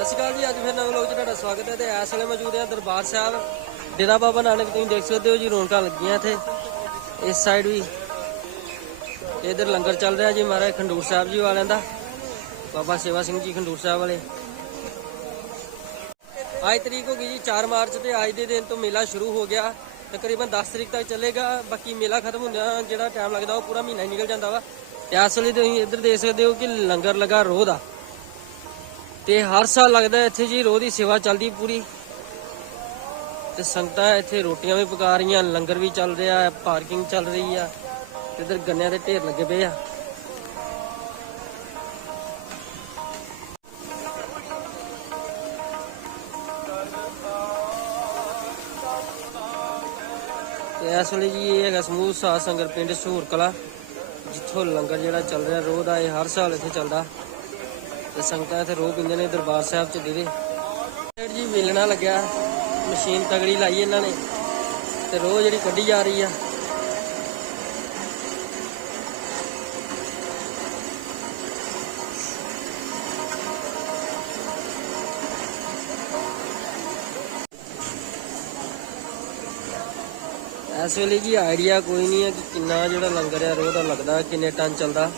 ਸਤਿ ਸ਼੍ਰੀ ਅਕਾਲ ਜੀ, ਅੱਜ ਫਿਰ ਨਵੇਂ ਲੋਕ ਜੀ ਤੁਹਾਡਾ ਸਵਾਗਤ ਹੈ ਤੇ ਇਸ ਵੇਲੇ ਮੌਜੂਦ ਹਾਂ ਦਰਬਾਰ ਸਾਹਿਬ, ਡੇਰਾ ਬਾਬਾ ਨਾਨਕ, ਤੁਸੀਂ ਦੇਖ ਸਕਦੇ ਹੋ ਜੀ ਰੌਣਕਾਂ ਲੱਗੀਆਂ ਇੱਥੇ। ਇਸ ਸਾਈਡ ਵੀ ਤੇ ਇਧਰ ਲੰਗਰ ਚੱਲ ਰਿਹਾ ਜੀ ਮਹਾਰਾਜ ਖੰਡੂਰ ਸਾਹਿਬ ਜੀ ਵਾਲਿਆਂ ਦਾ, ਬਾਬਾ ਸੇਵਾ ਸਿੰਘ ਜੀ ਖੰਡੂਰ ਸਾਹਿਬ ਵਾਲੇ। ਅੱਜ ਤਰੀਕ ਹੋ ਗਈ ਜੀ 4 ਮਾਰਚ ਤੇ ਅੱਜ ਦੇ ਦਿਨ ਤੋਂ ਮੇਲਾ ਸ਼ੁਰੂ ਹੋ ਗਿਆ। ਤਕਰੀਬਨ 10 ਤਰੀਕ ਤੱਕ ਚੱਲੇਗਾ, ਬਾਕੀ ਮੇਲਾ ਖਤਮ ਹੁੰਦਿਆਂ ਜਿਹੜਾ ਟਾਈਮ ਲੱਗਦਾ ਉਹ ਪੂਰਾ ਮਹੀਨਾ ਹੀ ਨਿਕਲ ਜਾਂਦਾ ਵਾ। ਤੇ ਇਸ ਵੇਲੇ ਤੁਸੀਂ ਇੱਧਰ ਦੇਖ ਸਕਦੇ ਹੋ ਕਿ ਲੰਗਰ ਲੱਗਾ ਰੋਹ ਦਾ। ਤੇ ਹਰ ਸਾਲ ਲੱਗਦਾ ਇੱਥੇ ਜੀ ਰੋਹ ਦੀ ਸੇਵਾ ਚੱਲਦੀ ਪੂਰੀ। ਤੇ ਸੰਗਤਾਂ ਇੱਥੇ ਰੋਟੀਆਂ ਵੀ ਪਕਾ ਰਹੀਆਂ, ਲੰਗਰ ਵੀ ਚੱਲ ਰਿਹਾ ਪਾਰਕਿੰਗ ਚੱਲ ਰਹੀ ਆ। ਤੇ ਇਧਰ ਗੰਨਿਆਂ ਦੇ ਢੇਰ ਲੱਗੇ ਪਏ ਆ। ਇਸ ਵੇਲੇ ਜੀ ਇਹ ਹੈਗਾ ਸਮੂਹ ਸਾਧ ਸੰਗਰ ਪਿੰਡ ਸਹੂਰ ਕਲਾ ਜਿੱਥੋਂ ਲੰਗਰ ਜਿਹੜਾ ਚੱਲ ਰਿਹਾ, ਰੋਹ ਦਾ ਇਹ ਹਰ ਸਾਲ ਇੱਥੇ ਚੱਲਦਾ। ਤੇ ਸੰਗਤਾਂ ਇੱਥੇ ਰੋਹ ਪੀਂਦੇ ਨੇ, ਦਰਬਾਰ ਸਾਹਿਬ ਚ ਦੀਦੇ ਸਾਈਡ ਜੀ ਵੇਲਣਾ ਲੱਗਿਆ, ਮਸ਼ੀਨ ਤਗੜੀ ਲਾਈ ਇਹਨਾਂ ਨੇ, ਤੇ ਰੋਹ ਜਿਹੜੀ ਕੱਢੀ ਜਾ ਰਹੀ ਆ। ਇਸ ਵੇਲੇ ਜੀ ਆਈਡੀਆ ਕੋਈ ਨਹੀਂ ਹੈ ਕਿ ਕਿੰਨਾ ਜਿਹੜਾ ਲੰਗਰ ਆ, ਰੋਹ ਦਾ ਲੱਗਦਾ, ਕਿੰਨੇ ਟਨ ਚੱਲਦਾ।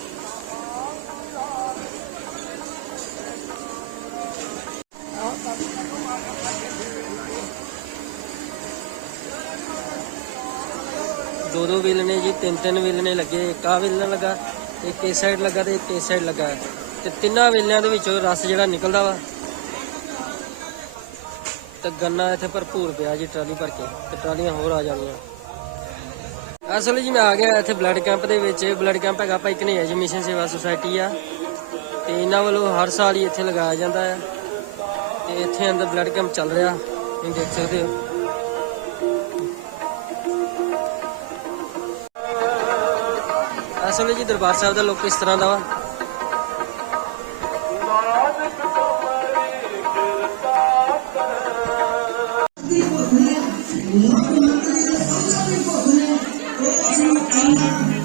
ਦੋ ਦੋ ਵੀਲ ਨੇ ਜੀ ਤਿੰਨ ਤਿੰਨ ਵੀਲ ਨੇ ਲੱਗੇ, ਇੱਕ ਆ ਵੀਲ ਲੱਗਾ, ਇੱਕ ਇਸ ਸਾਈਡ ਲੱਗਾ ਤੇ ਇੱਕ ਇਸ ਸਾਈਡ ਲੱਗਾ। ਤੇ ਤਿੰਨਾਂ ਵੀਲਿਆਂ ਦੇ ਵਿੱਚੋਂ ਰਸ ਜਿਹੜਾ ਨਿਕਲਦਾ ਵਾ, ਤੇ ਗੰਨਾ ਇੱਥੇ ਭਰਪੂਰ ਪਿਆ ਜੀ ਟਰਾਲੀ ਭਰ ਕੇ, ਤੇ ਟਰਾਲੀਆਂ ਹੋਰ ਆ ਜਾਣੀਆਂ। ਅਸਲ ਜੀ ਮੈਂ ਆ ਗਿਆ ਇੱਥੇ ਬਲੱਡ ਕੈਂਪ ਦੇ ਵਿੱਚ ਬਲੱਡ ਕੈਂਪ ਹੈਗਾ ਭਾਈ ਕਨੇਆ ਜੀ ਮਿਸ਼ਨ ਸੇਵਾ ਸੁਸਾਇਟੀ ਆ, ਤੇ ਇਹਨਾਂ ਵੱਲੋਂ ਹਰ ਸਾਲ ਹੀ ਇੱਥੇ ਲਗਾਇਆ ਜਾਂਦਾ ਹੈ ਤੇ ਇੱਥੇ ਅੰਦਰ ਬਲੱਡ ਕੈਂਪ ਚੱਲ ਰਿਹਾ, ਤੁਸੀਂ ਦੇਖ ਸਕਦੇ ਹੋ। ਅਸਲ ਜੀ ਦਰਬਾਰ ਸਾਹਿਬ ਦਾ ਲੋਕ ਇਸ ਤਰ੍ਹਾਂ ਦਾ ਵਾ ਕੋਲੀ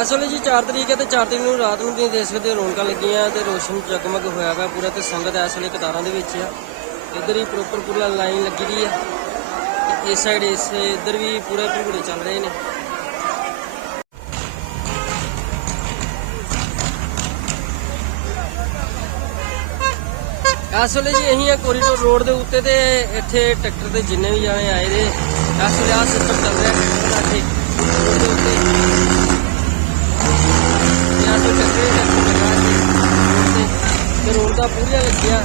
ਇਸ ਵੇਲੇ ਜੀ 4 ਤਰੀਕ ਹੈ ਤੇ 4 ਤਰੀਕ ਨੂੰ ਰਾਤ ਨੂੰ ਤੁਸੀਂ ਦੇਖ ਸਕਦੇ ਹੋ ਰੌਣਕਾਂ ਲੱਗੀਆਂ ਤੇ ਰੋਸ਼ਨ ਜਗਮਗ ਹੋਇਆ ਵਾ ਪੂਰਾ ਤੇ ਸੰਗਤ ਇਸ ਵੇਲੇ ਕਤਾਰਾਂ ਦੇ ਵਿੱਚ ਆ। ਇੱਧਰ ਹੀ ਪ੍ਰੋਪਰ ਪੂਰਾ ਲਾਈਨ ਲੱਗੀ ਦੀ ਆ। ਇਸ ਸਾਈਡ ਇਸ ਇੱਧਰ ਵੀ ਪੂਰੇ ਭੰਗੜੇ ਚੱਲ ਰਹੇ ਨੇ। ਇਸ ਵੇਲੇ ਜੀ ਅਸੀਂ ਆ ਕੋਰੀਡੋਰ ਰੋਡ ਦੇ ਉੱਤੇ ਤੇ ਇੱਥੇ ਟਰੈਕਟਰ ਦੇ ਜਿੰਨੇ ਵੀ ਜਾਣੇ ਆਏ ਨੇ, ਇਸ ਵੇਲੇ ਆ ਸਿਸਟਮ ਚੱਲ ਰਿਹਾ ਹੈ। ਰੋਡ ਦੇ ਉੱਤੇ। ਯਾਰ ਤੋਂ ਟੱਕਰੇ ਲਗਾ ਕੇ ਤੇ ਰੋਡ ਦਾ ਪੂਰਾ ਲੱਗਿਆ।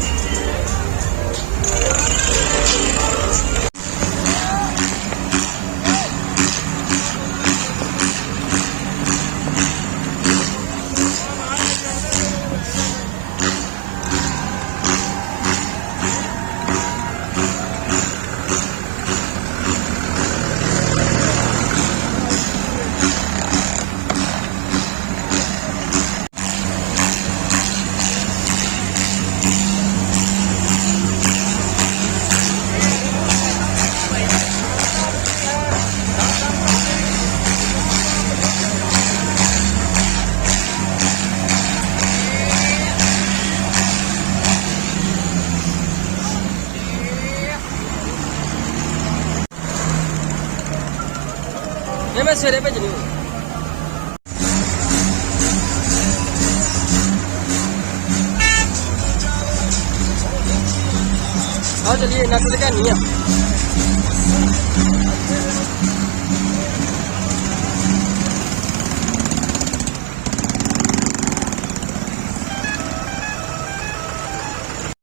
ਇਹ ਮੈਂ ਸਵੇਰੇ ਭੇਜਣੀ ਹੋਈ ਆ ਚਲਿਏ ਨੱਕ ਤੇ ਆ।